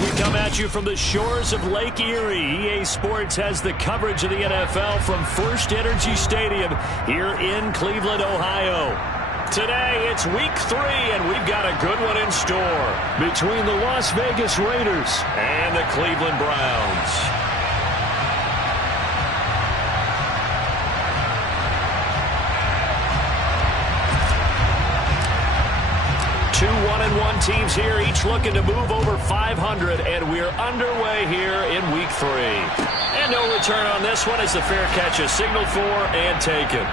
We come at you from the shores of Lake Erie. EA Sports has the coverage of the NFL from First Energy Stadium here in Cleveland, Ohio. Today, it's week 3, and we've got a good one in store between the Las Vegas Raiders and the Cleveland Browns. Two 1-1 teams here, each looking to move over 500, and we're underway here in week 3. And no return on this one as the fair catch is signaled for and taken.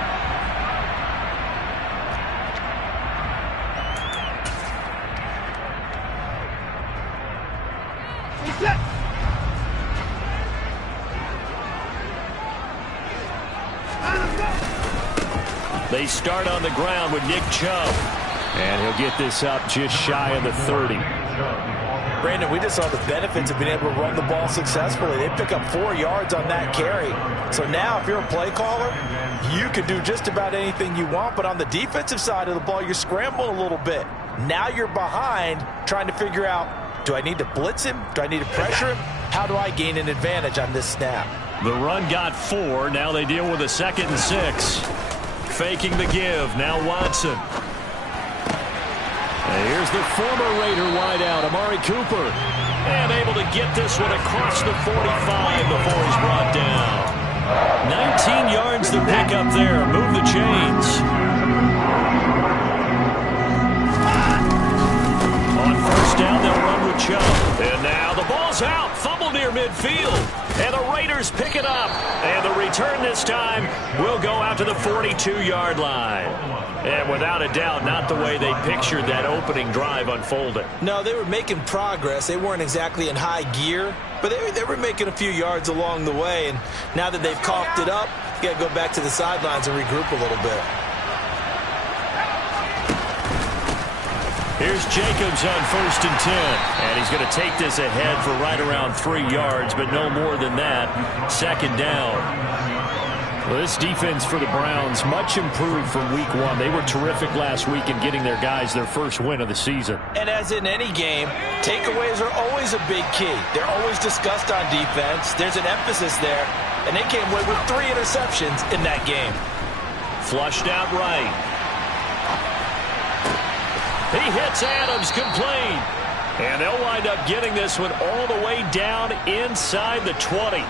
They start on the ground with Nick Chubb. And he'll get this up just shy of the 30. Brandon, we just saw the benefits of being able to run the ball successfully. They pick up 4 yards on that carry. So now if you're a play caller, you can do just about anything you want. But on the defensive side of the ball, you're scrambling a little bit. Now you're behind trying to figure out, do I need to blitz him? Do I need to pressure him? How do I gain an advantage on this snap? The run got 4. Now they deal with a 2nd and 6. Faking the give. Now Watson. And here's the former Raider wideout, Amari Cooper. And able to get this one across the 45 before he's brought down. 19 yards to pick up there. Move the chains. On first down, they'll run with Chubb. And now the ball's out. Fumble near midfield. And the Raiders pick it up. And the return this time will go out to the 42-yard line. And without a doubt, not the way they pictured that opening drive unfolding. No, they were making progress. They weren't exactly in high gear, but they were making a few yards along the way. And now that they've coughed it up, you got to go back to the sidelines and regroup a little bit. Here's Jacobs on 1st and 10. And he's going to take this ahead for right around 3 yards, but no more than that. 2nd down. Well, this defense for the Browns, much improved from week 1. They were terrific last week in getting their guys their first win of the season. And as in any game, takeaways are always a big key. They're always discussed on defense. There's an emphasis there. And they came away with 3 interceptions in that game. Flushed out right. He hits Adams complete. And they'll wind up getting this one all the way down inside the 20.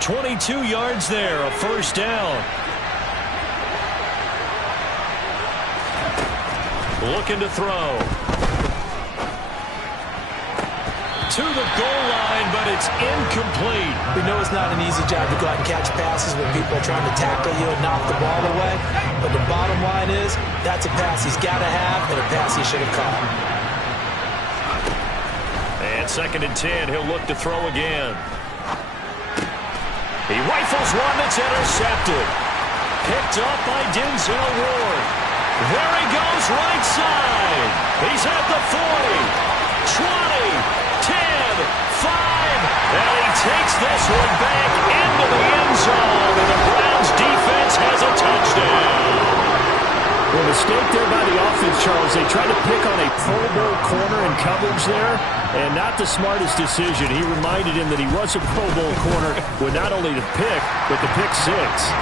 22 yards there, a 1st down. Looking to throw. To the goal line, but it's incomplete. We know it's not an easy job to go out and catch passes when people are trying to tackle you and knock the ball away. But the bottom line is, that's a pass he's got to have and a pass he should have caught. And 2nd and 10, he'll look to throw again. He rifles one that's intercepted. Picked up by Denzel Ward. There he goes right side. He's at the 40, 20, 10, 5. And he takes this one back into the end zone. And the Browns defense has a touchdown. Well, mistake there by the offense, Charles. They tried to pick on a Pro Bowl corner in coverage there, and not the smartest decision. He reminded him that he was a Pro Bowl corner with not only the pick, but the pick 6.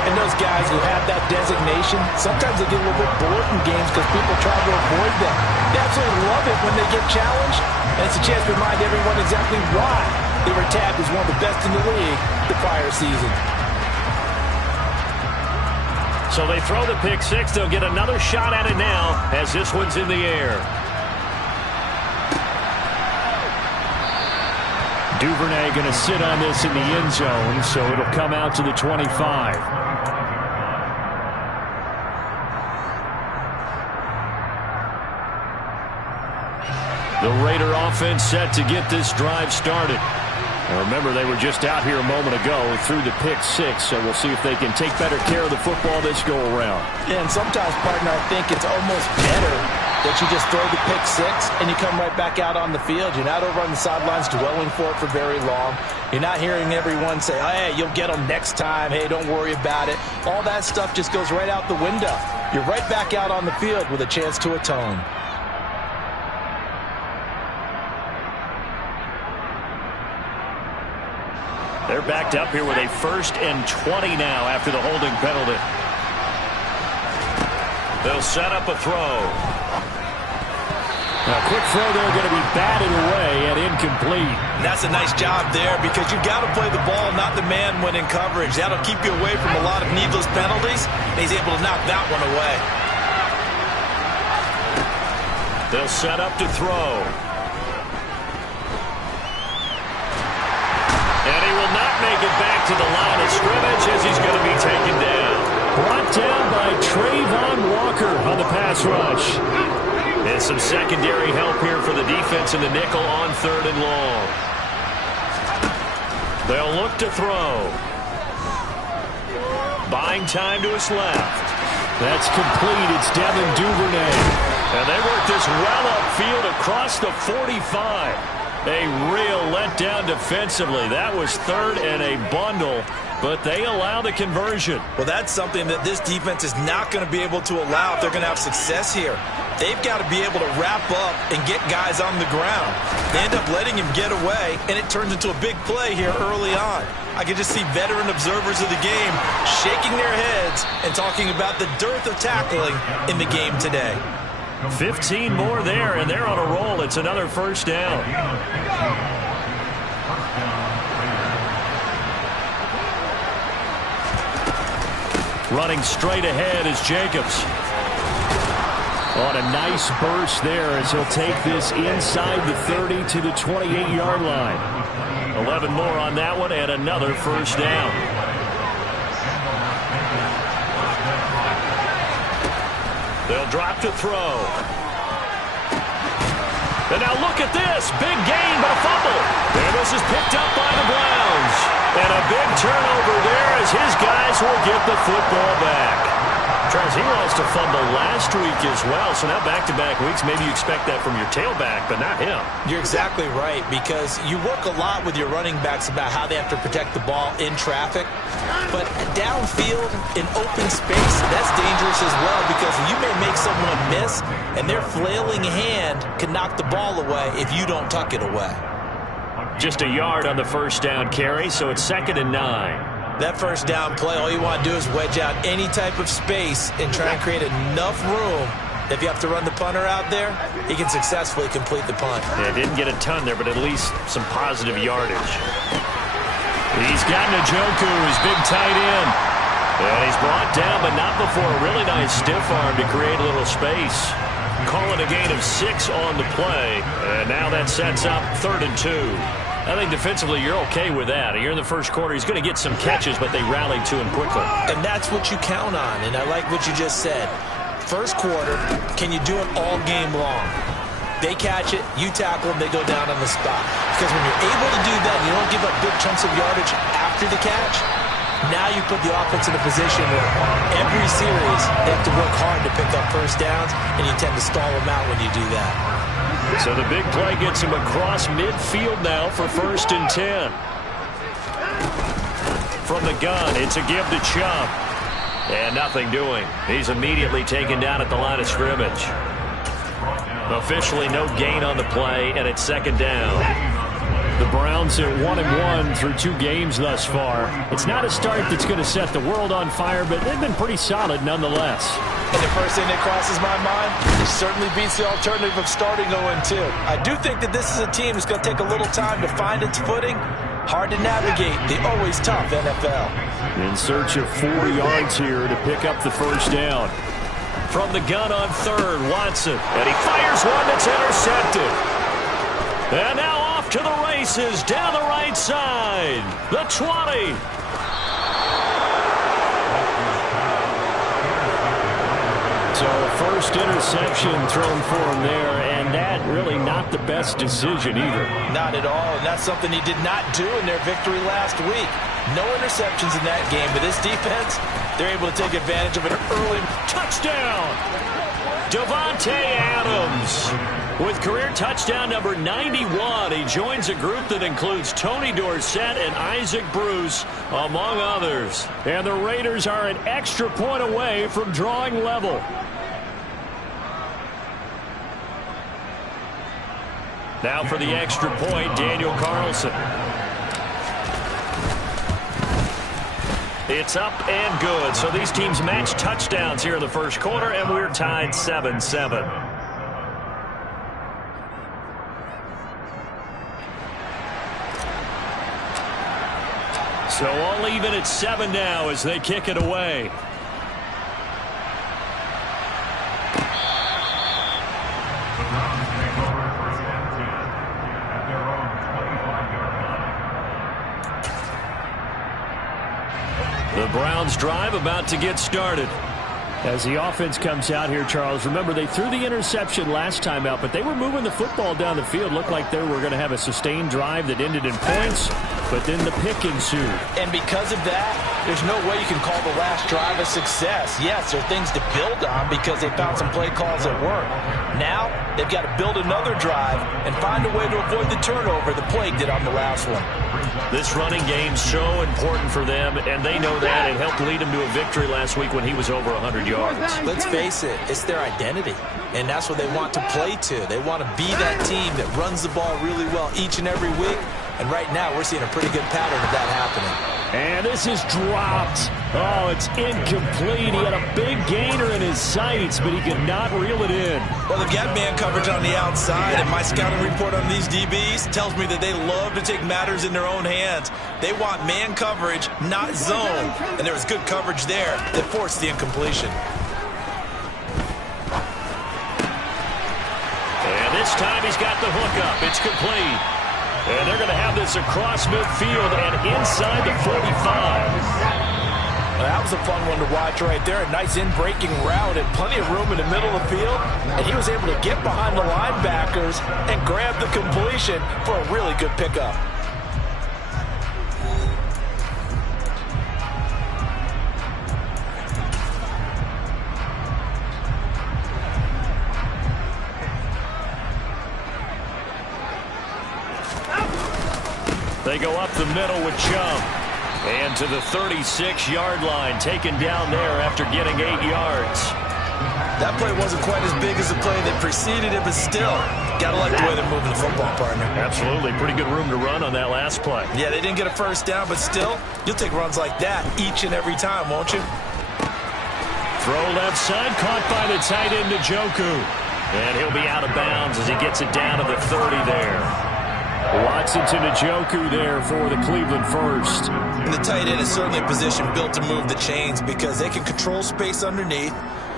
And those guys who have that designation, sometimes they get a little bit bored in games because people try to avoid them. They absolutely love it when they get challenged, and it's a chance to remind everyone exactly why they were tabbed as one of the best in the league the prior season. So they throw the pick 6. They'll get another shot at it now as this one's in the air. Duvernay going to sit on this in the end zone, so it'll come out to the 25. The Raider offense set to get this drive started. Now remember, they were just out here a moment ago through the pick 6, so we'll see if they can take better care of the football this go around. Yeah, and sometimes, partner, I think it's almost better that you just throw the pick 6 and you come right back out on the field. You're not over on the sidelines dwelling for it for very long. You're not hearing everyone say, oh, hey, you'll get them next time. Hey, don't worry about it. All that stuff just goes right out the window. You're right back out on the field with a chance to atone. They're backed up here with a 1st and 20 now after the holding penalty. They'll set up a throw. A quick throw there, going to be batted away and incomplete. That's a nice job there because you've got to play the ball, not the man when in coverage. That'll keep you away from a lot of needless penalties. And he's able to knock that one away. They'll set up to throw. And he will not make it back to the line of scrimmage as he's going to be taken down. Brought down by Trayvon Walker on the pass rush. And some secondary help here for the defense in the nickel on 3rd and long. They'll look to throw. Buying time to his left. That's complete. It's Devin Duvernay. And they work this well upfield across the 45. A real letdown defensively. That was 3rd and a bundle, but they allow the conversion. Well, that's something that this defense is not going to be able to allow if they're going to have success here. They've got to be able to wrap up and get guys on the ground. They end up letting him get away, and it turns into a big play here early on. I can just see veteran observers of the game shaking their heads and talking about the dearth of tackling in the game today. 15 more there, and they're on a roll. It's another 1st down. Running straight ahead is Jacobs. On a nice burst there as he'll take this inside the 30 to the 28-yard line. 11 more on that one and another 1st down. They'll drop to throw. And now look at this. Big gain, but a fumble. And this is picked up by the Browns. And a big turnover there as his guys will get the football back. Charles, he lost a fumble last week as well, so now back-to-back weeks, maybe you expect that from your tailback, but not him. You're exactly right, because you work a lot with your running backs about how they have to protect the ball in traffic, but downfield, in open space, that's dangerous as well, because you may make someone miss, and their flailing hand can knock the ball away if you don't tuck it away. Just a yard on the 1st down carry, so it's 2nd and 9. That 1st down play, all you want to do is wedge out any type of space and try and create enough room. If you have to run the punter out there, he can successfully complete the punt. Yeah, didn't get a ton there, but at least some positive yardage. He's got Njoku, his big tight end. And he's brought down, but not before a really nice stiff arm to create a little space. Calling a gain of 6 on the play. And now that sets up 3rd and 2. I think defensively you're okay with that. You're in the 1st quarter. He's going to get some catches, but they rallied to him quickly. And that's what you count on, and I like what you just said. 1st quarter, can you do it all game long? They catch it, you tackle them, they go down on the spot. Because when you're able to do that, you don't give up big chunks of yardage after the catch. Now you put the offense in a position where every series they have to work hard to pick up 1st downs, and you tend to stall them out when you do that. So the big play gets him across midfield now for 1st and 10. From the gun, it's a give to Chubb. And nothing doing. He's immediately taken down at the line of scrimmage. Officially no gain on the play, and it's 2nd down. The Browns are 1-1 through 2 games thus far. It's not a start that's going to set the world on fire, but they've been pretty solid nonetheless. And the first thing that crosses my mind, it certainly beats the alternative of starting 0-2. I do think that this is a team that's going to take a little time to find its footing. Hard to navigate the always tough NFL. In search of 4 yards here to pick up the 1st down. From the gun on 3rd, Watson. And he fires one that's intercepted. And now off to the races down the right side. The 20. So first interception thrown for him there, and that really not the best decision either. Not at all, and that's something he did not do in their victory last week. No interceptions in that game, but this defense, they're able to take advantage of an early touchdown. Davante Adams with career touchdown number 91. He joins a group that includes Tony Dorsett and Isaac Bruce, among others. And the Raiders are an extra point away from drawing level. Now for the extra point, Daniel Carlson. It's up and good. So these teams match touchdowns here in the first quarter, and we're tied 7-7. So all even at 7 now as they kick it away. The Browns drive about to get started. As the offense comes out here, Charles, remember they threw the interception last time out, but they were moving the football down the field. Looked like they were going to have a sustained drive that ended in points, but then the pick ensued. And because of that, there's no way you can call the last drive a success. Yes, there are things to build on because they found some play calls that work. Now, they've got to build another drive and find a way to avoid the turnover the Plague did on the last one. This running game's so important for them, and they know that. It helped lead them to a victory last week when he was over 100 yards. Let's face it, it's their identity, and that's what they want to play to. They want to be that team that runs the ball really well each and every week, and right now we're seeing a pretty good pattern of that happening. And this is dropped. Oh, it's incomplete. He had a big gainer in his sights, but he could not reel it in. Well, they've got man coverage on the outside, and my scouting report on these DBs tells me that they love to take matters in their own hands. They want man coverage, not zone, and there was good coverage there that forced the incompletion. And this time he's got the hook up. It's complete. And they're going to have this across midfield and inside the 45. Well, that was a fun one to watch right there. A nice in-breaking route and plenty of room in the middle of the field. And he was able to get behind the linebackers and grab the completion for a really good pickup. They go up the middle with Chubb. And to the 36-yard line, taken down there after getting 8 yards. That play wasn't quite as big as the play that preceded it, but still, got to like the way they're moving the football, partner. Absolutely. Pretty good room to run on that last play. Yeah, they didn't get a first down, but still, you'll take runs like that each and every time, won't you? Throw left side, caught by the tight end, Njoku. And he'll be out of bounds as he gets it down to the 30 there. Watson to Njoku there for the Cleveland first. And the tight end is certainly a position built to move the chains because they can control space underneath.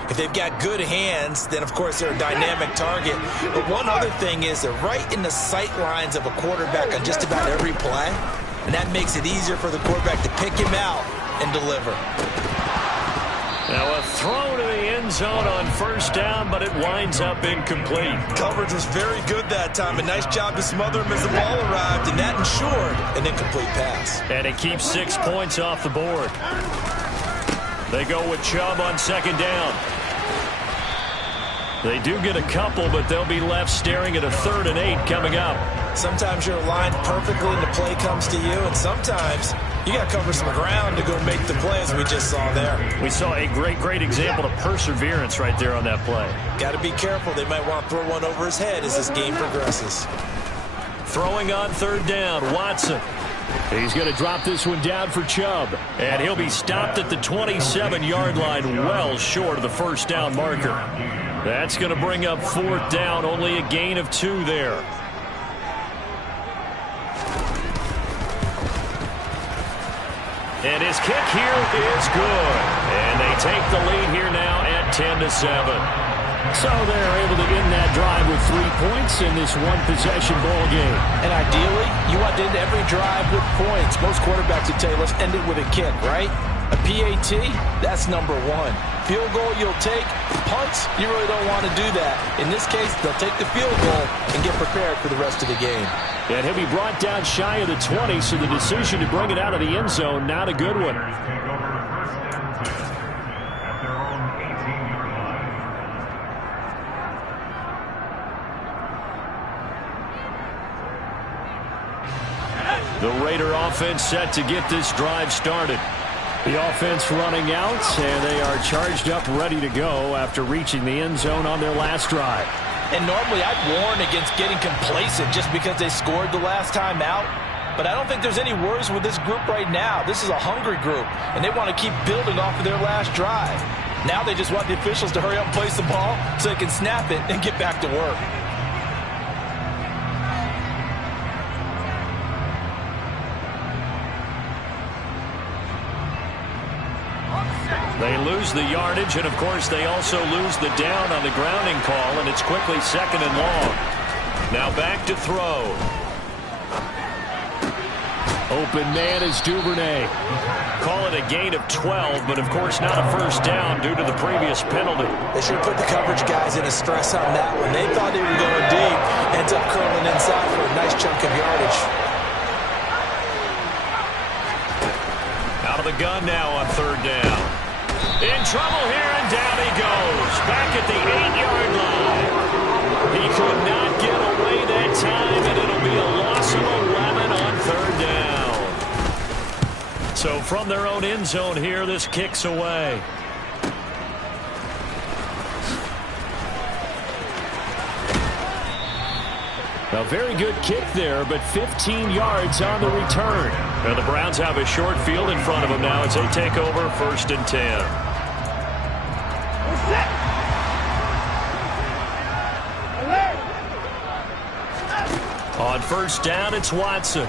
If they've got good hands, then of course they're a dynamic target. But one other thing is they're right in the sight lines of a quarterback on just about every play. And that makes it easier for the quarterback to pick him out and deliver. Now a throw to the end zone on first down, but it winds up incomplete. Coverage was very good that time. A nice job to smother him as the ball arrived, and that ensured an incomplete pass. And it keeps 6 points off the board. They go with Chubb on second down. They do get a couple, but they'll be left staring at a 3rd and 8 coming up. Sometimes you're aligned perfectly and the play comes to you, and sometimes you got to cover some ground to go make the play, as we just saw there. We saw a great example of perseverance right there on that play. Got to be careful. They might want to throw one over his head as this game progresses. Throwing on 3rd down, Watson. He's going to drop this one down for Chubb. And he'll be stopped at the 27-yard line, well short of the first down marker. That's going to bring up 4th down, only a gain of 2 there. And his kick here is good. And they take the lead here now at 10-7. So they're able to end that drive with 3 points in this one-possession ball game. And ideally, you want to end every drive with points. Most quarterbacks would tell you, let's end it with a kick, right? A PAT, that's number 1. Field goal you'll take. Punts, you really don't want to do that. In this case, they'll take the field goal and get prepared for the rest of the game. And he'll be brought down shy of the 20, so the decision to bring it out of the end zone, not a good one. The Raider offense set to get this drive started. The offense running out, and they are charged up, ready to go after reaching the end zone on their last drive. And normally I'd warn against getting complacent just because they scored the last time out. but I don't think there's any worries with this group right now. This is a hungry group, and they want to keep building off of their last drive. Now they just want the officials to hurry up and place the ball so they can snap it and get back to work. They lose the yardage, and of course they also lose the down on the grounding call, and it's quickly 2nd and long. Now back to throw. Open man is Duvernay. Call it a gain of 12, but of course not a first down due to the previous penalty. They should have put the coverage guys in a stress on that one. They thought they were going deep, ends up curling inside for a nice chunk of yardage. Out of the gun now on 3rd down. In trouble here, and down he goes. Back at the 8-yard line. He could not get away that time, and it'll be a loss of 11 on 3rd down. So from their own end zone here, this kicks away. A very good kick there, but 15 yards on the return. And the Browns have a short field in front of them now as they take over 1st and 10. On 1st down, it's Watson.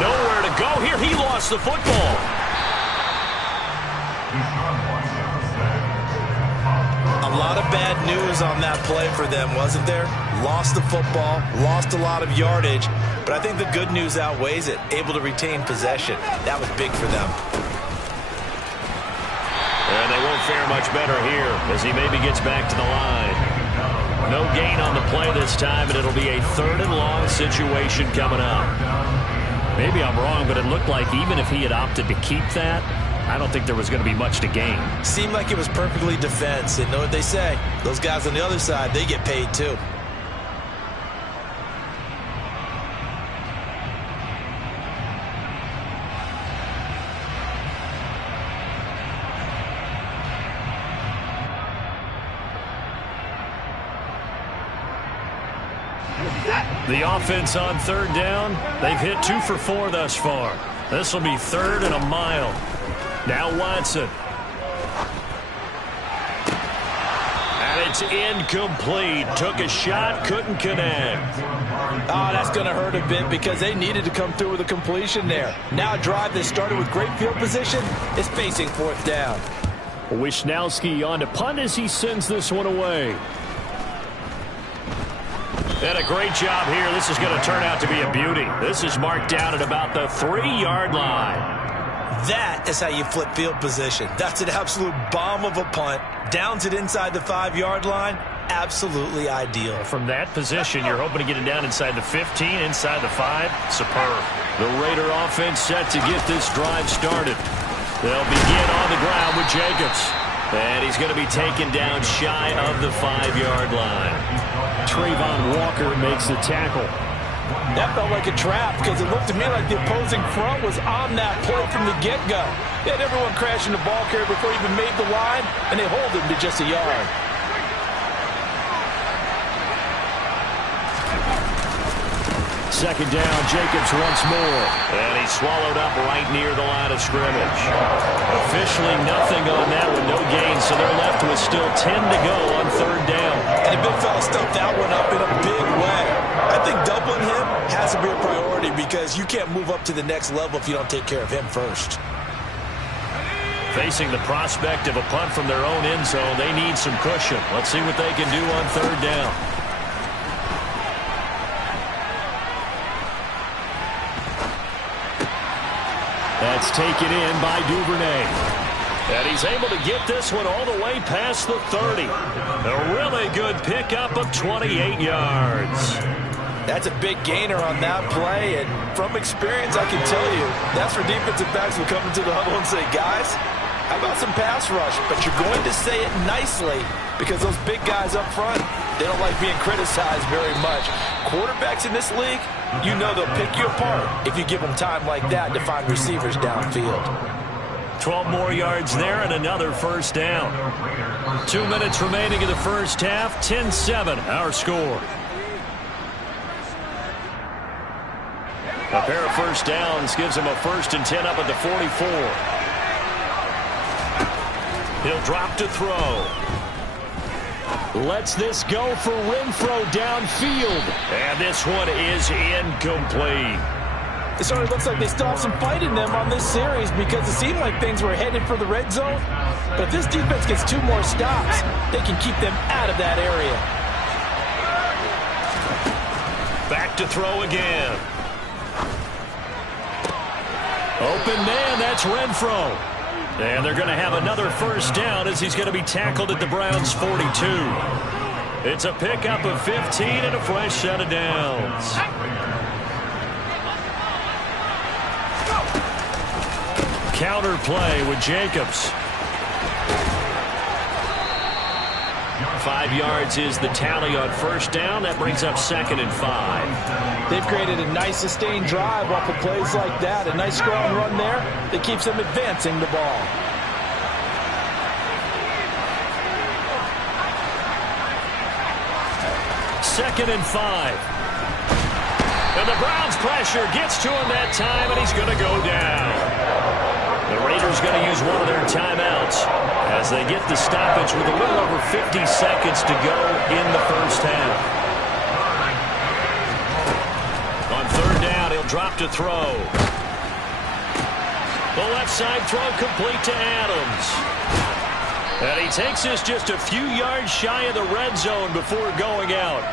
Nowhere to go here. He lost the football. A lot of bad news on that play for them, wasn't there? Lost the football, lost a lot of yardage, but I think the good news outweighs it. Able to retain possession. That was big for them. And they won't fare much better here as he maybe gets back to the line. No gain on the play this time, and it'll be a 3rd and long situation coming up. Maybe I'm wrong, but it looked like even if he had opted to keep that, I don't think there was going to be much to gain. Seemed like it was perfectly defense. And know what they say? Those guys on the other side, they get paid too. The offense on 3rd down, they've hit 2 for 4 thus far. This will be 3rd and a mile. Now Watson. And it's incomplete. Took a shot, couldn't connect. Oh, that's going to hurt a bit because they needed to come through with a completion there. Now a drive that started with great field position is facing 4th down. Wisnowski on to punt as he sends this one away. And a great job here. This is going to turn out to be a beauty. This is marked down at about the 3-yard line. That is how you flip field position. That's an absolute bomb of a punt. Downs it inside the 5-yard line. Absolutely ideal. From that position, you're hoping to get it down inside the 15, inside the 5. Superb. The Raider offense set to get this drive started. They'll begin on the ground with Jacobs. And he's going to be taken down shy of the 5-yard line. Trayvon Walker makes the tackle. That felt like a trap because it looked to me like the opposing front was on that play from the get-go. They had everyone crashing the ball carrier before he even made the line, and they hold him to just a yard. 2nd down, Jacobs once more. And he's swallowed up right near the line of scrimmage. Officially nothing on that one, no gain, so they're left with still 10 to go on 3rd down. And the big fella stuffed that one up in a big way. I think doubling him has to be a priority because you can't move up to the next level if you don't take care of him first. Facing the prospect of a punt from their own end zone, they need some cushion. Let's see what they can do on 3rd down. That's taken in by Duvernay. And he's able to get this one all the way past the 30. A really good pickup of 28 yards. That's a big gainer on that play, and from experience, I can tell you, that's where defensive backs will come into the huddle and say, guys, how about some pass rush? But you're going to say it nicely because those big guys up front, they don't like being criticized very much. Quarterbacks in this league, you know they'll pick you apart if you give them time like that to find receivers downfield. 12 more yards there and another 1st down. 2 minutes remaining in the first half, 10-7 our score. A pair of first downs gives him a 1st and 10 up at the 44. He'll drop to throw. Lets this go for Renfro downfield. And this one is incomplete. It sort of looks like they still have some fight in them on this series because it seemed like things were headed for the red zone. But if this defense gets 2 more stops, they can keep them out of that area. Back to throw again. Open man, that's Renfro. And they're going to have another first down as he's going to be tackled at the Browns' 42. It's a pickup of 15 and a fresh set of downs. Counter play with Jacobs. 5 yards is the tally on first down. That brings up 2nd and 5. They've created a nice sustained drive off of plays like that. A nice strong run there that keeps them advancing the ball. Second and 5. And the Browns pressure gets to him that time, and he's going to go down. The Raiders going to use one of their timeouts as they get the stoppage with a little over 50 seconds to go in the first half. On third down, he'll drop to throw. The left side throw complete to Adams. And he takes this just a few yards shy of the red zone before going out.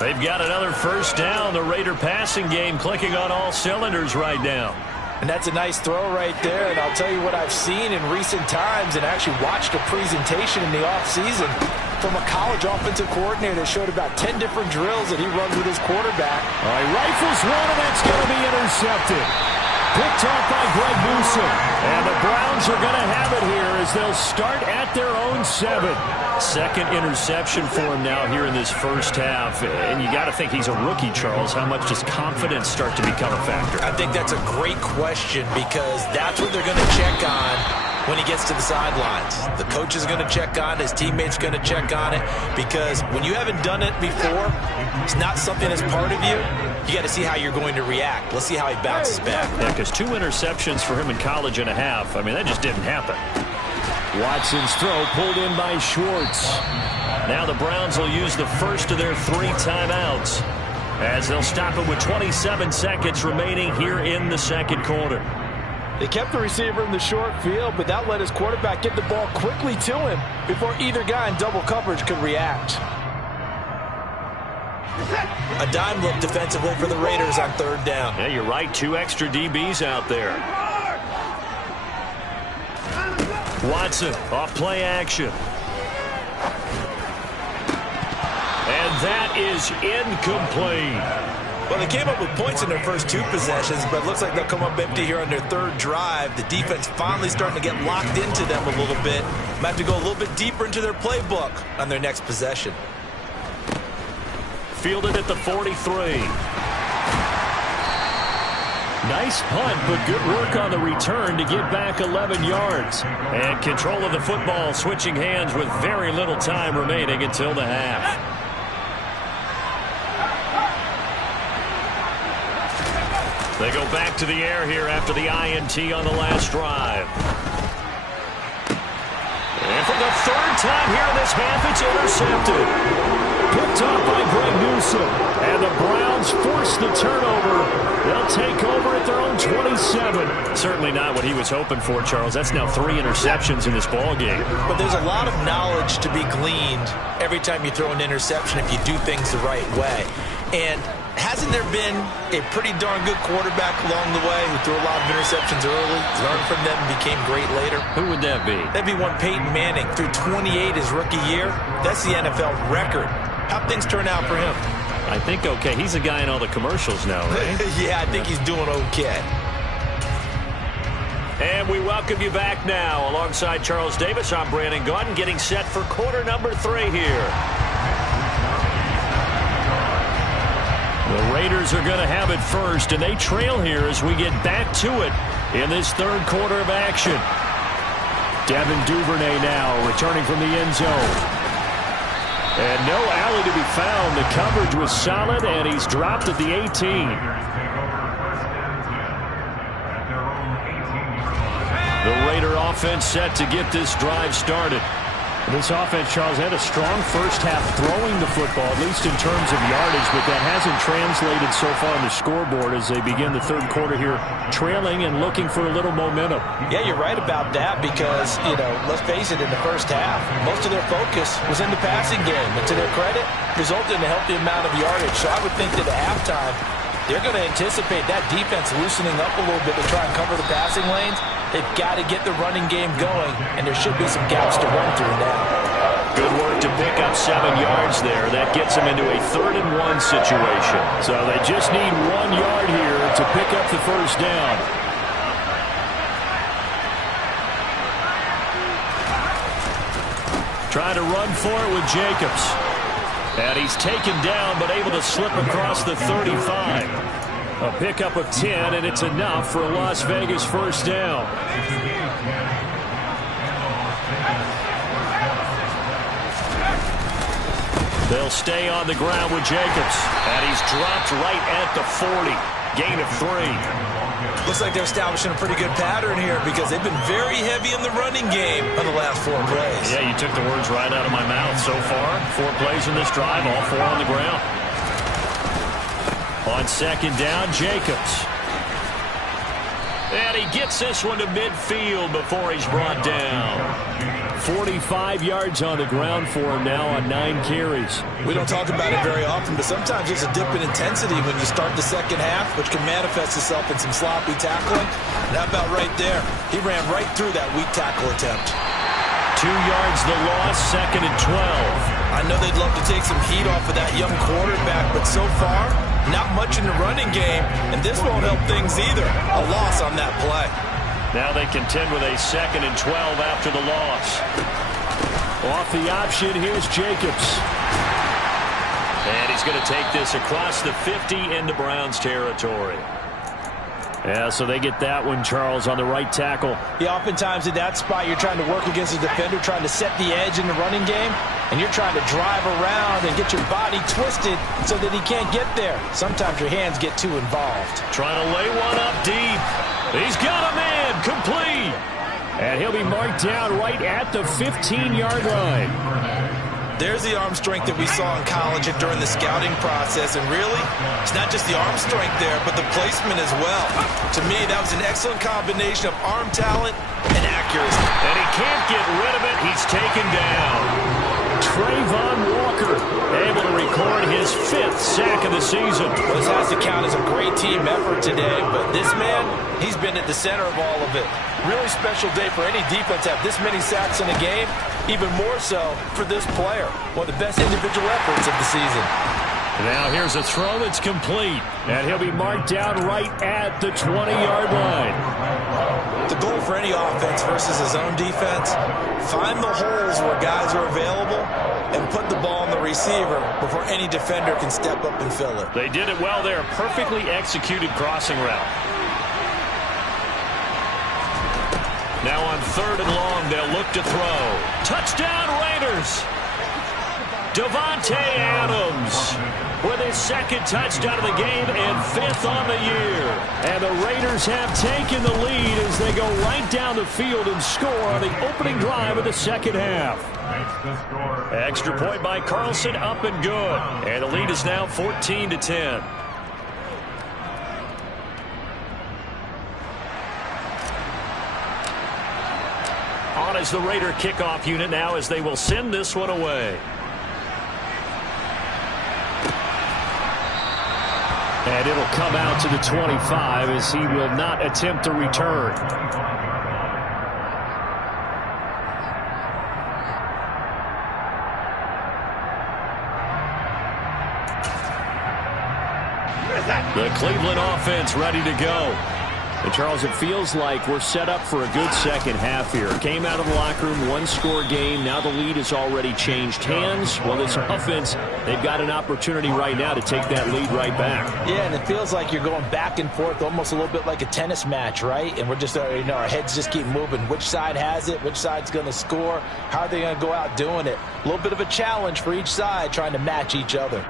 They've got another first down. The Raider passing game clicking on all cylinders right now. And that's a nice throw right there. And I'll tell you what I've seen in recent times and actually watched a presentation in the offseason from a college offensive coordinator that showed about 10 different drills that he runs with his quarterback. All right, rifles one, and that's going to be intercepted. Picked off by Greg Newsome. And the Browns are going to have it here as they'll start at their own 7. Second interception for him now here in this first half. And you got to think he's a rookie, Charles. How much does confidence start to become a factor? I think that's a great question because that's what they're going to check on when he gets to the sidelines. The coach is going to check on it. His teammates going to check on it because when you haven't done it before, it's not something that's part of you. You got to see how you're going to react. Let's see how he bounces back. Yeah, because 2 interceptions for him in college and a half. I mean, that just didn't happen. Watson's throw pulled in by Schwartz. Now the Browns will use the first of their 3 timeouts as they'll stop it with 27 seconds remaining here in the second quarter. They kept the receiver in the short field, but that let his quarterback get the ball quickly to him before either guy in double coverage could react. A dime look defensively for the Raiders on third down. Yeah, you're right. 2 extra DBs out there. Watson off play action. And that is incomplete. Well, they came up with points in their first 2 possessions, but it looks like they'll come up empty here on their third drive. The defense finally starting to get locked into them a little bit. Might have to go a little bit deeper into their playbook on their next possession. Fielded at the 43. Nice punt, but good work on the return to get back 11 yards. And control of the football switching hands with very little time remaining until the half. They go back to the air here after the INT on the last drive. And for the 3rd time here in this half, it's intercepted. Picked off by Greg Newsome. And the Browns force the turnover. They'll take over at their own 27. Certainly not what he was hoping for, Charles. That's now 3 interceptions in this ball game. But there's a lot of knowledge to be gleaned every time you throw an interception if you do things the right way. And hasn't there been a pretty darn good quarterback along the way who threw a lot of interceptions early, learned from them, and became great later? Who would that be? That'd be one Peyton Manning. Threw 28 his rookie year. That's the NFL record. How'd things turn out for him? I think okay. He's a guy in all the commercials now, right? Yeah, I think he's doing okay. And we welcome you back now. Alongside Charles Davis, I'm Brandon Gaudin, getting set for quarter number 3 here. The Raiders are going to have it first, and they trail here as we get back to it in this third quarter of action. Devin Duvernay now returning from the end zone. And no alley to be found. The coverage was solid, and he's dropped at the 18. Raider offense set to get this drive started. This offense, Charles, had a strong first half throwing the football, at least in terms of yardage, but that hasn't translated so far on the scoreboard as they begin the third quarter here, trailing and looking for a little momentum. Yeah, you're right about that because, let's face it, in the first half, most of their focus was in the passing game. And to their credit, resulted in a healthy amount of yardage. So I would think that at halftime, they're going to anticipate that defense loosening up a little bit to try and cover the passing lanes. They've got to get the running game going, and there should be some gaps to run through now. Good work to pick up 7 yards there. That gets them into a 3rd and 1 situation. So they just need 1 yard here to pick up the first down. Trying to run for it with Jacobs. And he's taken down, but able to slip across the 35. A pickup of 10, and it's enough for a Las Vegas first down. They'll stay on the ground with Jacobs. And he's dropped right at the 40. Gain of 3. Looks like they're establishing a pretty good pattern here because they've been very heavy in the running game on the last 4 plays. Yeah, you took the words right out of my mouth. So far, 4 plays in this drive, all 4 on the ground. On second down, Jacobs. And he gets this one to midfield before he's brought down. 45 yards on the ground for him now on 9 carries. We don't talk about it very often, but sometimes there's a dip in intensity when you start the second half, which can manifest itself in some sloppy tackling. And how about right there? He ran right through that weak tackle attempt. 2 yards the loss, 2nd and 12. I know they'd love to take some heat off of that young quarterback, but so far, not much in the running game, and this won't help things either. A loss on that play. Now they contend with a 2nd and 12 after the loss. Off the option, here's Jacobs. And he's going to take this across the 50 into Browns territory. Yeah, so they get that one, Charles, on the right tackle. Yeah, oftentimes in that spot, you're trying to work against a defender, trying to set the edge in the running game, and you're trying to drive around and get your body twisted so that he can't get there. Sometimes your hands get too involved. Trying to lay one up deep. He's got a man, complete. And he'll be marked down right at the 15-yard line. There's the arm strength that we saw in college and during the scouting process. And really, it's not just the arm strength there, but the placement as well. To me, that was an excellent combination of arm talent and accuracy. And he can't get rid of it. He's taken down. Trayvon Walker able to record his 5th sack of the season. Well, this has to count as a great team effort today, but this man, he's been at the center of all of it. Really special day for any defense to have this many sacks in a game, even more so for this player. One of the best individual efforts of the season. Now here's a throw that's complete. And he'll be marked down right at the 20-yard line. The goal for any offense versus his own defense, find the holes where guys are available and put the ball on the receiver before any defender can step up and fill it. They did it well there. Perfectly executed crossing route. Now on 3rd and long, they'll look to throw. Touchdown Raiders! Davante Adams with his 2nd touchdown of the game and 5th on the year. And the Raiders have taken the lead as they go right down the field and score on the opening drive of the second half. Extra point by Carlson, up and good. And the lead is now 14-10. On as the Raider kickoff unit now as they will send this one away. And it'll come out to the 25 as he will not attempt to return. The Cleveland offense ready to go. And Charles, it feels like we're set up for a good second half here. Came out of the locker room, 1-score game. Now the lead has already changed hands. Well, this offense, they've got an opportunity right now to take that lead right back. Yeah, and it feels like you're going back and forth, almost a little bit like a tennis match, right? And we're just, our heads just keep moving. Which side has it? Which side's going to score? How are they going to go out doing it? A little bit of a challenge for each side, trying to match each other.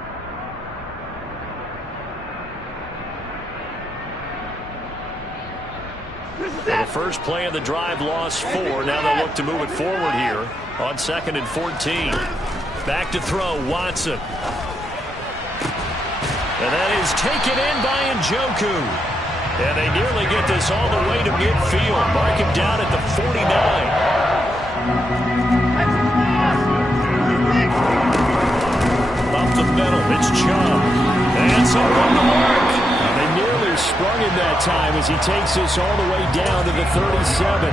Well, the first play of the drive lost 4. Now they'll look to move it forward here on 2nd and 14. Back to throw, Watson. And that is taken in by Njoku. And they nearly get this all the way to midfield. Mark him down at the 49. Up the middle, it's Chubb. And someone to mark. They nearly sprung him that time as he takes this all the way down to the 37.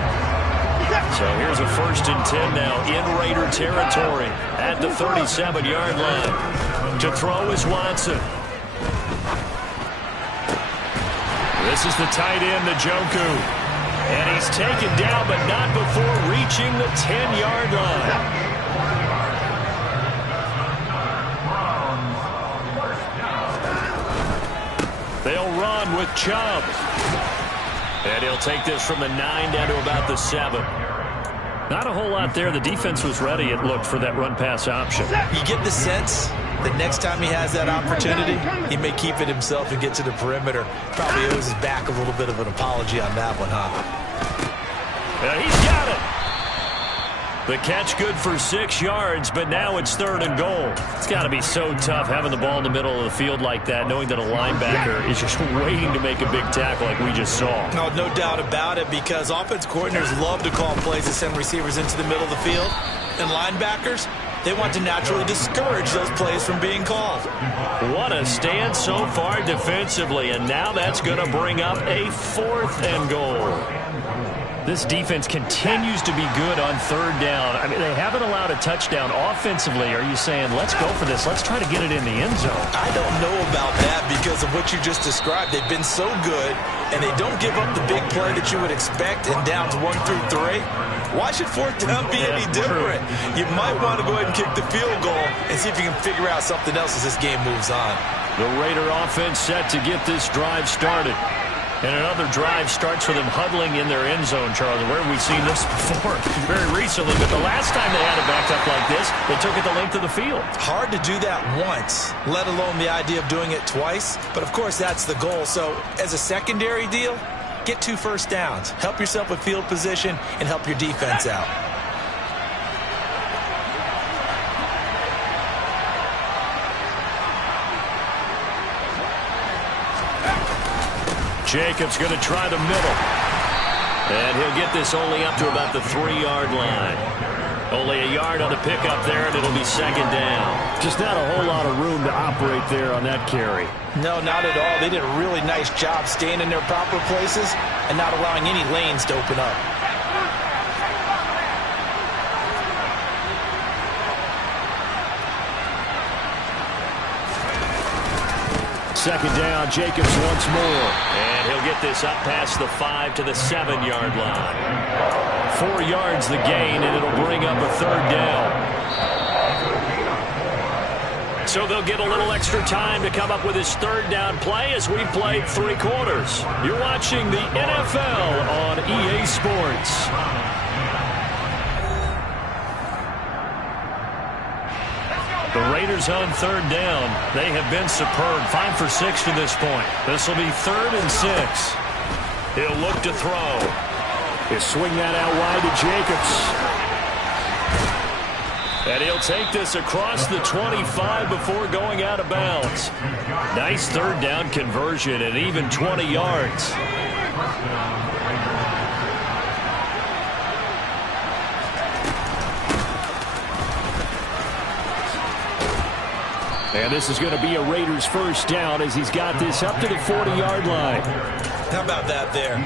So here's a 1st and 10 now in Raider territory at the 37-yard line. To throw is Watson. This is the tight end, Njoku. And he's taken down, but not before reaching the 10-yard line. They'll run with Chubb. And he'll take this from the 9 down to about the 7. Not a whole lot there. The defense was ready, it looked, for that run-pass option. You get the sense that next time he has that opportunity, he may keep it himself and get to the perimeter. Probably owes his back a little bit of an apology on that one, huh? Yeah, he's got it. The catch good for 6 yards, but now it's 3rd and goal. It's got to be so tough having the ball in the middle of the field like that, knowing that a linebacker is just waiting to make a big tackle like we just saw. No doubt about it, because offense coordinators love to call plays that send receivers into the middle of the field. And linebackers, they want to naturally discourage those plays from being called. What a stand so far defensively, and now that's going to bring up a 4th and goal. This defense continues to be good on 3rd down. I mean, they haven't allowed a touchdown offensively. Are you saying, let's go for this, let's try to get it in the end zone? I don't know about that because of what you just described. They've been so good, and they don't give up the big play that you would expect in downs 1 through 3. Why should 4th down be any different? You might want to go ahead and kick the field goal and see if you can figure out something else as this game moves on. The Raider offense set to get this drive started. And another drive starts with them huddling in their end zone, Charlie. Where have we seen this before? Very recently, but the last time they had it backed up like this, they took it the length of the field. Hard to do that once, let alone the idea of doing it twice. But, of course, that's the goal. So, as a secondary deal, get 2 first downs. Help yourself with field position and help your defense out. Jacobs going to try the middle. And he'll get this only up to about the 3-yard line. Only a yard on the pickup there, and it'll be 2nd down. Just not a whole lot of room to operate there on that carry. No, not at all. They did a really nice job staying in their proper places and not allowing any lanes to open up. Second down, Jacobs once more. And he'll get this up past the 5 to the 7-yard line. 4 yards the gain, and it'll bring up a 3rd down. So they'll get a little extra time to come up with his 3rd down play as we've played 3 quarters. You're watching the NFL on EA Sports. The Raiders on 3rd down. They have been superb. 5 for 6 to this point. This will be 3rd and 6. He'll look to throw. He'll swing that out wide to Jacobs. And he'll take this across the 25 before going out of bounds. Nice 3rd down conversion and even 20 yards. And this is going to be a Raiders 1st down as he's got this up to the 40-yard line. How about that there?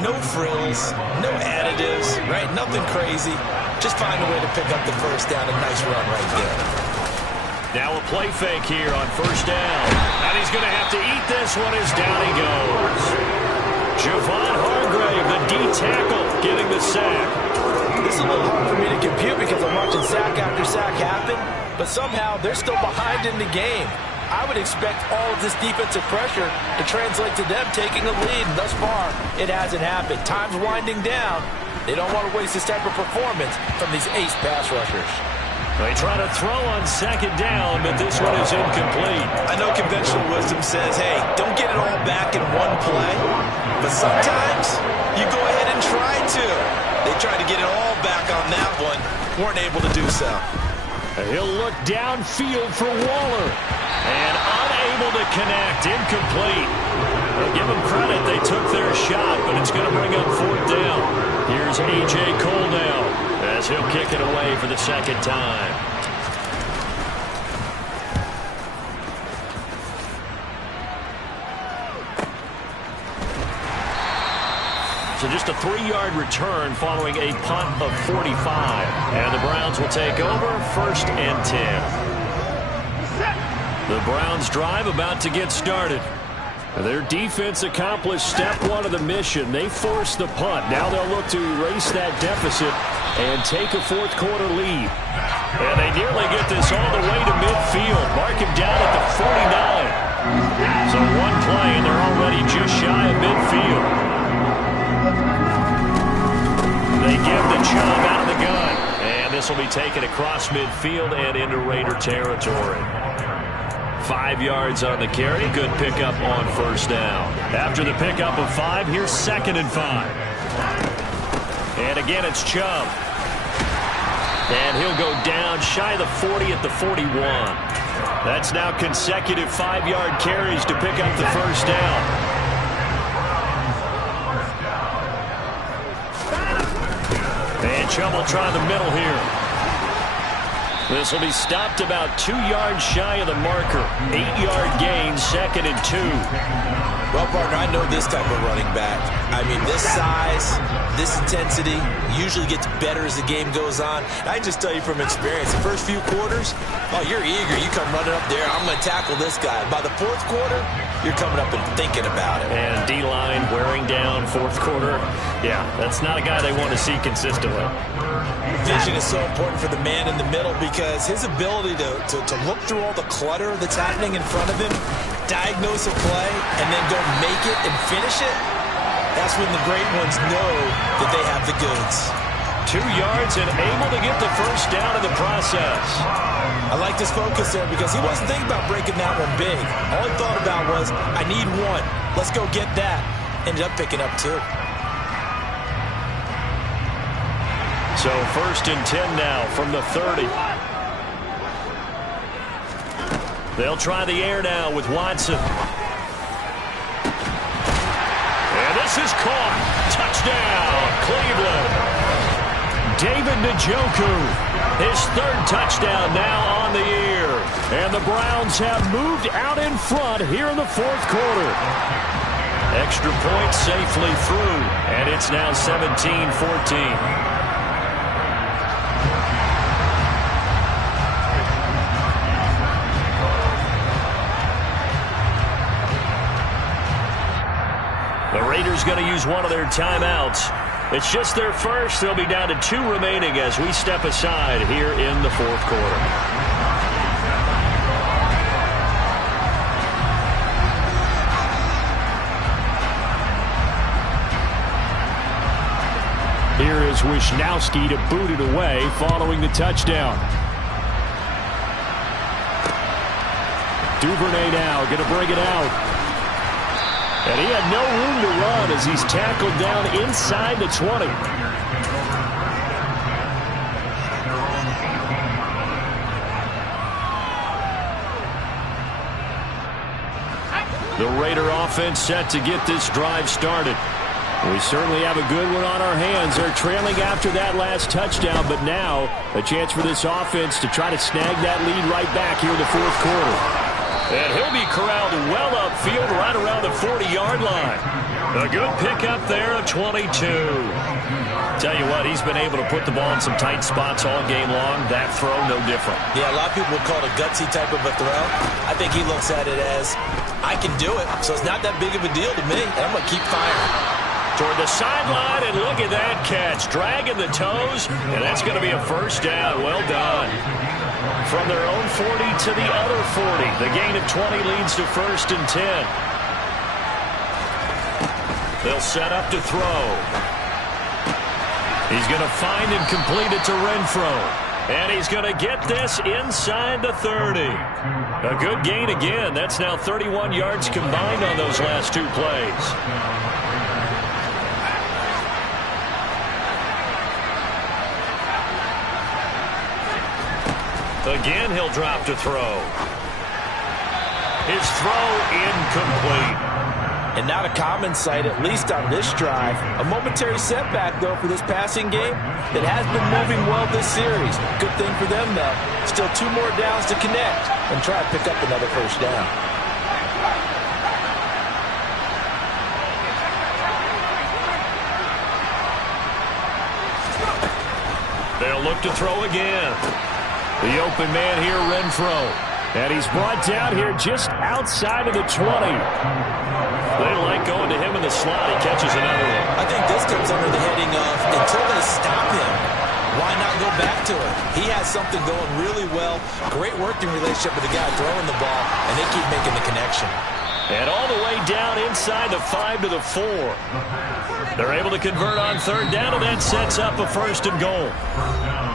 No frills, no additives, right? Nothing crazy. Just find a way to pick up the 1st down. A nice run right there. Now a play fake here on 1st down. And he's going to have to eat this one as down he goes. Javon Hargrave, the D tackle, getting the sack. This is a little hard for me to compute because I'm watching sack after sack happen, but somehow they're still behind in the game. I would expect all of this defensive pressure to translate to them taking a lead, and thus far, it hasn't happened. Time's winding down. They don't want to waste this type of performance from these ace pass rushers. They try to throw on second down, but this one is incomplete. I know conventional wisdom says, hey, don't get it all back in one play. But sometimes you go ahead and try to. They tried to get it all back on that one. Weren't able to do so. He'll look downfield for Waller. And unable to connect. Incomplete. Well, give them credit. They took their shot, but it's going to bring up fourth down. Here's A.J. Cole now as he'll kick it away for the second time. So just a 3-yard return following a punt of 45. And the Browns will take over 1st and 10. The Browns drive about to get started. Their defense accomplished step 1 of the mission. They forced the punt. Now they'll look to erase that deficit and take a fourth quarter lead. And they nearly get this all the way to midfield. Mark him down at the 49. So one play and they're already just shy of midfield. They give the job out of the gun. And this will be taken across midfield and into Raider territory. 5 yards on the carry. Good pickup on first down. After the pickup of 5, here's 2nd and 5. And again, it's Chubb. And he'll go down shy of the 40 at the 41. That's now consecutive 5-yard carries to pick up the first down. And Chubb will try the middle here. This will be stopped about 2 yards shy of the marker. 8-yard gain, 2nd and 2. Well, partner, I know this type of running back. I mean, this size, this intensity usually gets better as the game goes on. And I can just tell you from experience, the first few quarters, oh, you're eager. You come running up there, I'm going to tackle this guy. By the fourth quarter, you're coming up and thinking about it. And D-line wearing down fourth quarter. Yeah, that's not a guy they want to see consistently. Vision is so important for the man in the middle because his ability to look through all the clutter that's happening in front of him, diagnose a play, and then go make it and finish it, that's when the great ones know that they have the goods. 2 yards and able to get the first down in the process. I like this focus there because he wasn't thinking about breaking that one big. All he thought about was, I need one. Let's go get that. Ended up picking up 2. So 1st and 10 now from the 30. They'll try the air now with Watson. And this is caught. Touchdown, Cleveland. David Njoku, his 3rd touchdown now on the year. And the Browns have moved out in front here in the fourth quarter. Extra point safely through, and it's now 17-14. The Raiders going to use one of their timeouts. It's just their first. They'll be down to 2 remaining as we step aside here in the fourth quarter. Here is Wisnowski to boot it away following the touchdown. Duvernay now going to bring it out. And he had no room to run as he's tackled down inside the 20. The Raider offense set to get this drive started. We certainly have a good one on our hands. They're trailing after that last touchdown, but now a chance for this offense to try to snag that lead right back here in the fourth quarter. And he'll be corralled well upfield right around the 40-yard line. A good pickup there of 22. Tell you what, he's been able to put the ball in some tight spots all game long. That throw, no different. Yeah, a lot of people would call it a gutsy type of a throw. I think he looks at it as, I can do it, so it's not that big of a deal to me, and I'm going to keep firing. Toward the sideline, and look at that catch. Dragging the toes, and that's going to be a first down. Well done. From their own 40 to the other 40. The gain of 20 leads to 1st and 10. They'll set up to throw. He's going to find and complete it to Renfro. And he's going to get this inside the 30. A good gain again. That's now 31 yards combined on those last two plays. Again, he'll drop to throw. His throw incomplete. And not a common sight, at least on this drive. A momentary setback, though, for this passing game that has been moving well this series. Good thing for them, though. Still 2 more downs to connect and try to pick up another first down. They'll look to throw again. The open man here, Renfro. And he's brought down here just outside of the 20. They like going to him in the slot. He catches another one. I think this comes under the heading of, until they stop him, why not go back to it? He has something going really well. Great working relationship with the guy throwing the ball, and they keep making the connection. And all the way down inside the 5 to the 4. They're able to convert on third down, and that sets up a first and goal.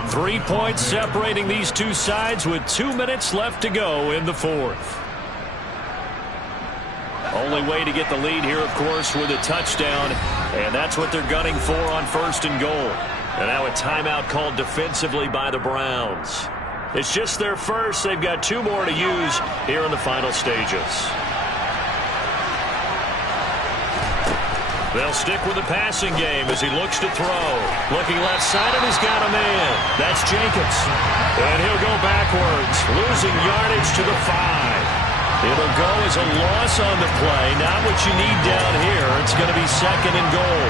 3 points separating these two sides with 2 minutes left to go in the fourth. Only way to get the lead here, of course, with a touchdown, and that's what they're gunning for on first and goal. And now a timeout called defensively by the Browns. It's just their first. They've got 2 more to use here in the final stages. They'll stick with the passing game as he looks to throw. Looking left side, and he's got a man. That's Jacobs. And he'll go backwards, losing yardage to the 5. It'll go as a loss on the play. Not what you need down here. It's going to be second and goal.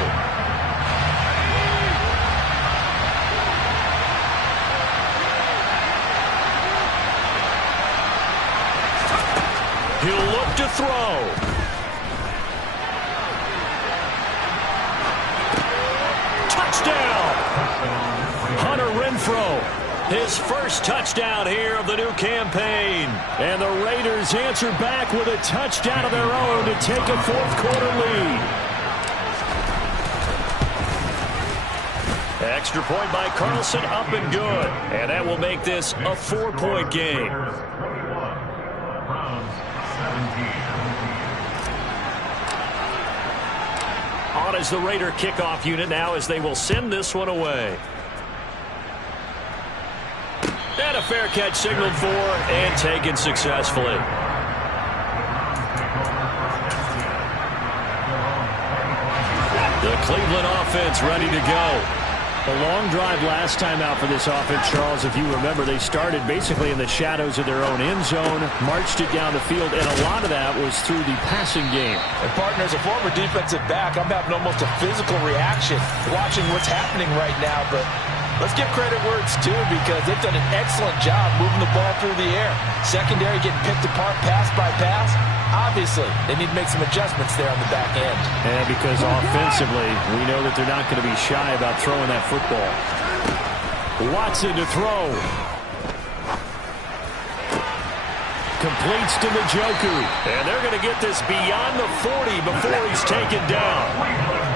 He'll look to throw. Touchdown! Hunter Renfro. His first touchdown here of the new campaign. And the Raiders answer back with a touchdown of their own to take a fourth-quarter lead. Extra point by Carlson, up and good. And that will make this a 4-point game. On is the Raider kickoff unit now as they will send this one away. And a fair catch signaled for and taken successfully. The Cleveland offense ready to go. A long drive last time out for this offense, Charles. If you remember, they started basically in the shadows of their own end zone, marched it down the field, and a lot of that was through the passing game. And, partner, as a former defensive back, I'm having almost a physical reaction watching what's happening right now, but let's give credit where it's due because they've done an excellent job moving the ball through the air. Secondary getting picked apart pass by pass. Obviously, they need to make some adjustments there on the back end. And because offensively, we know that they're not going to be shy about throwing that football. Watson to throw. Completes to Njoku. And they're going to get this beyond the 40 before he's taken down.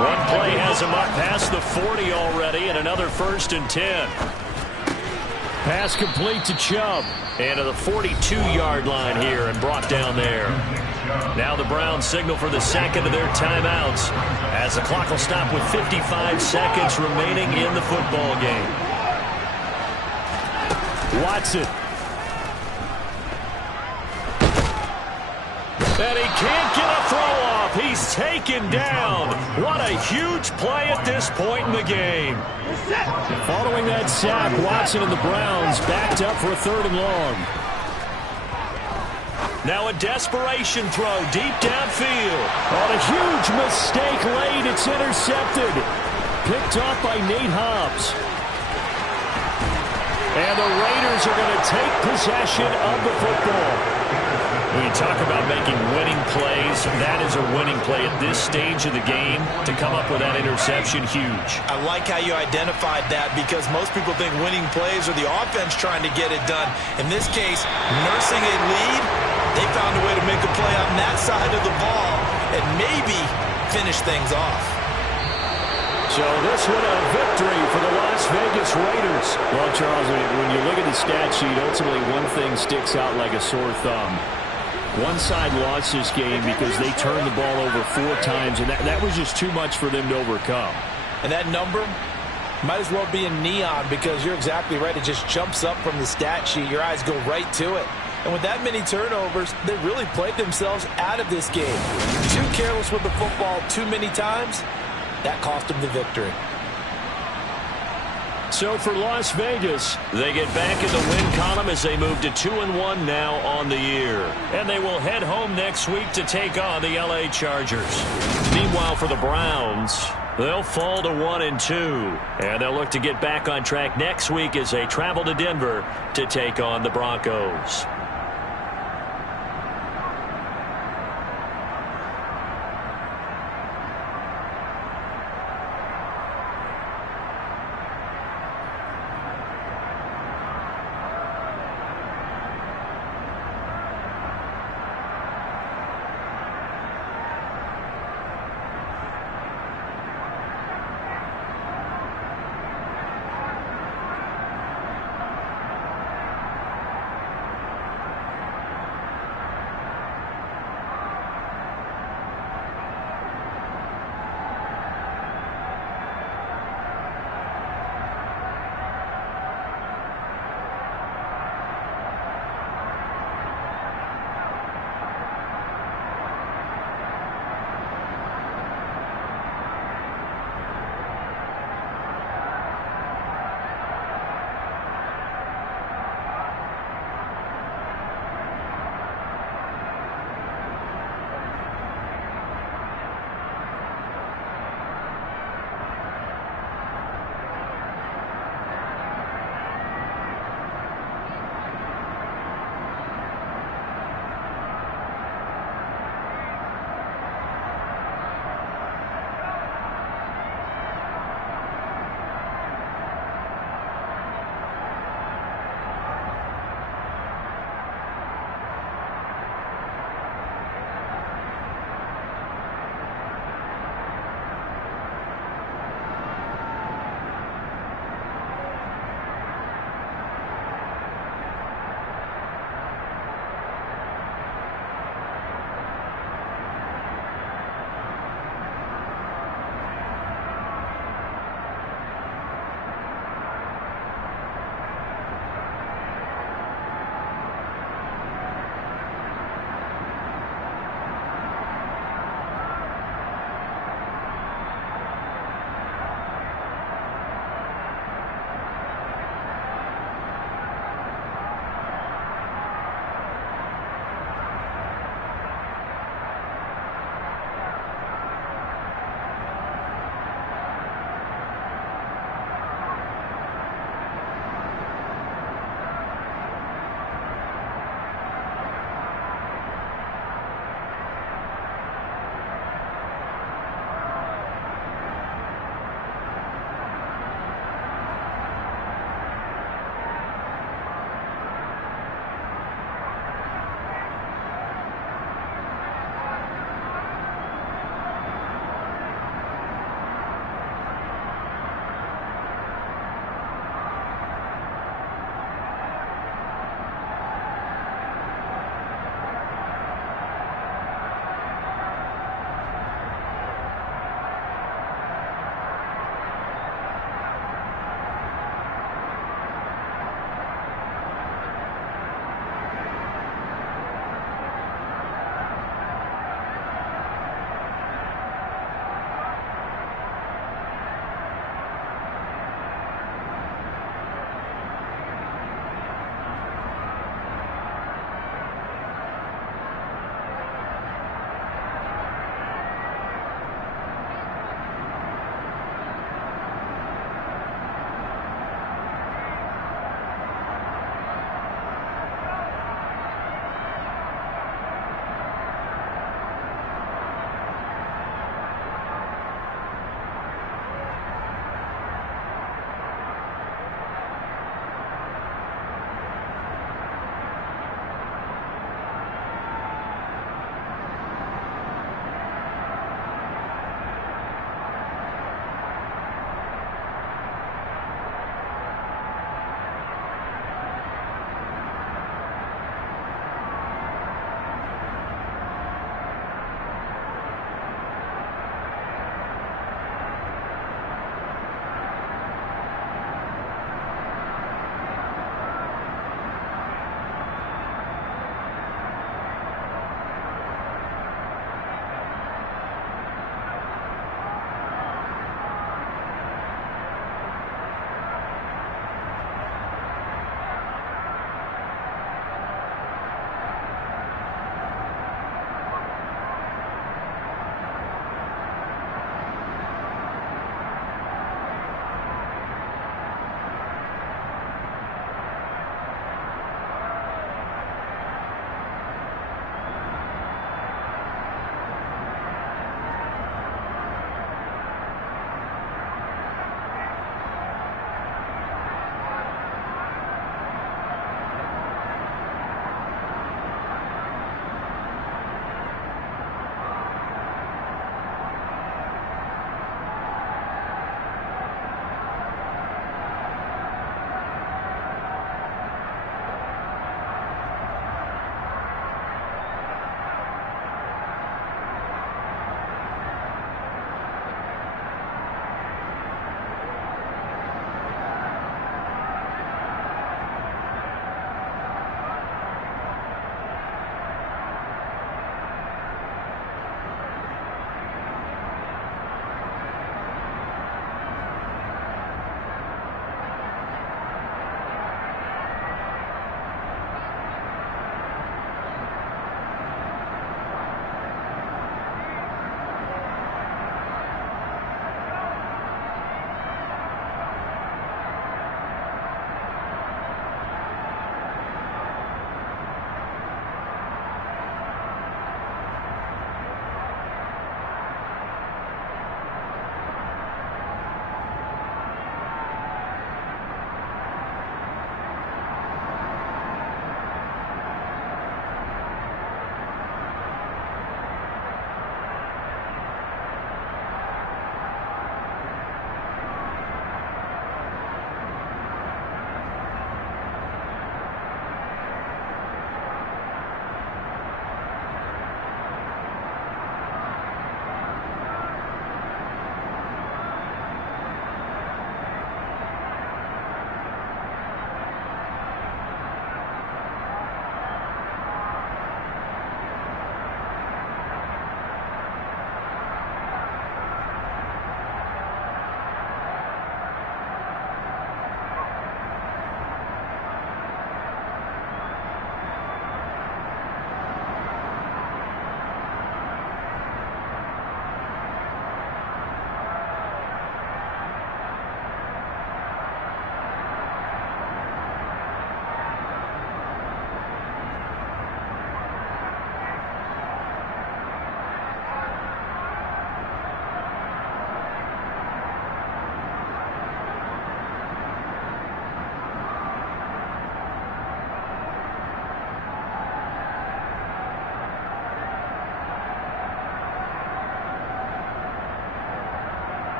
One play has him up past the 40 already, and another first and 10. Pass complete to Chubb. And to the 42-yard line here and brought down there. Now the Browns signal for the second of their timeouts as the clock will stop with 55 seconds remaining in the football game. Watson. And he can't get a throw off. He's taken down. What a huge play at this point in the game. Following that sack, Watson and the Browns backed up for a third and long. Now a desperation throw deep downfield. On a huge mistake late, it's intercepted. Picked off by Nate Hobbs. And the Raiders are going to take possession of the football. When you talk about making winning plays, that is a winning play at this stage of the game. To come up with that interception, huge. I like how you identified that because most people think winning plays are the offense trying to get it done. In this case, nursing a lead, they found a way to make a play on that side of the ball and maybe finish things off. So this one a victory for the Las Vegas Raiders. Well, Charles, when you look at the stat sheet, ultimately one thing sticks out like a sore thumb. One side lost this game because they turned the ball over 4 times, and that was just too much for them to overcome. And that number might as well be in neon because you're exactly right. It just jumps up from the stat sheet. Your eyes go right to it. And with that many turnovers, they really played themselves out of this game. Too careless with the football too many times. That cost them the victory. So for Las Vegas, they get back in the win column as they move to 2-1 now on the year. And they will head home next week to take on the LA Chargers. Meanwhile, for the Browns, they'll fall to 1-2. And they'll look to get back on track next week as they travel to Denver to take on the Broncos.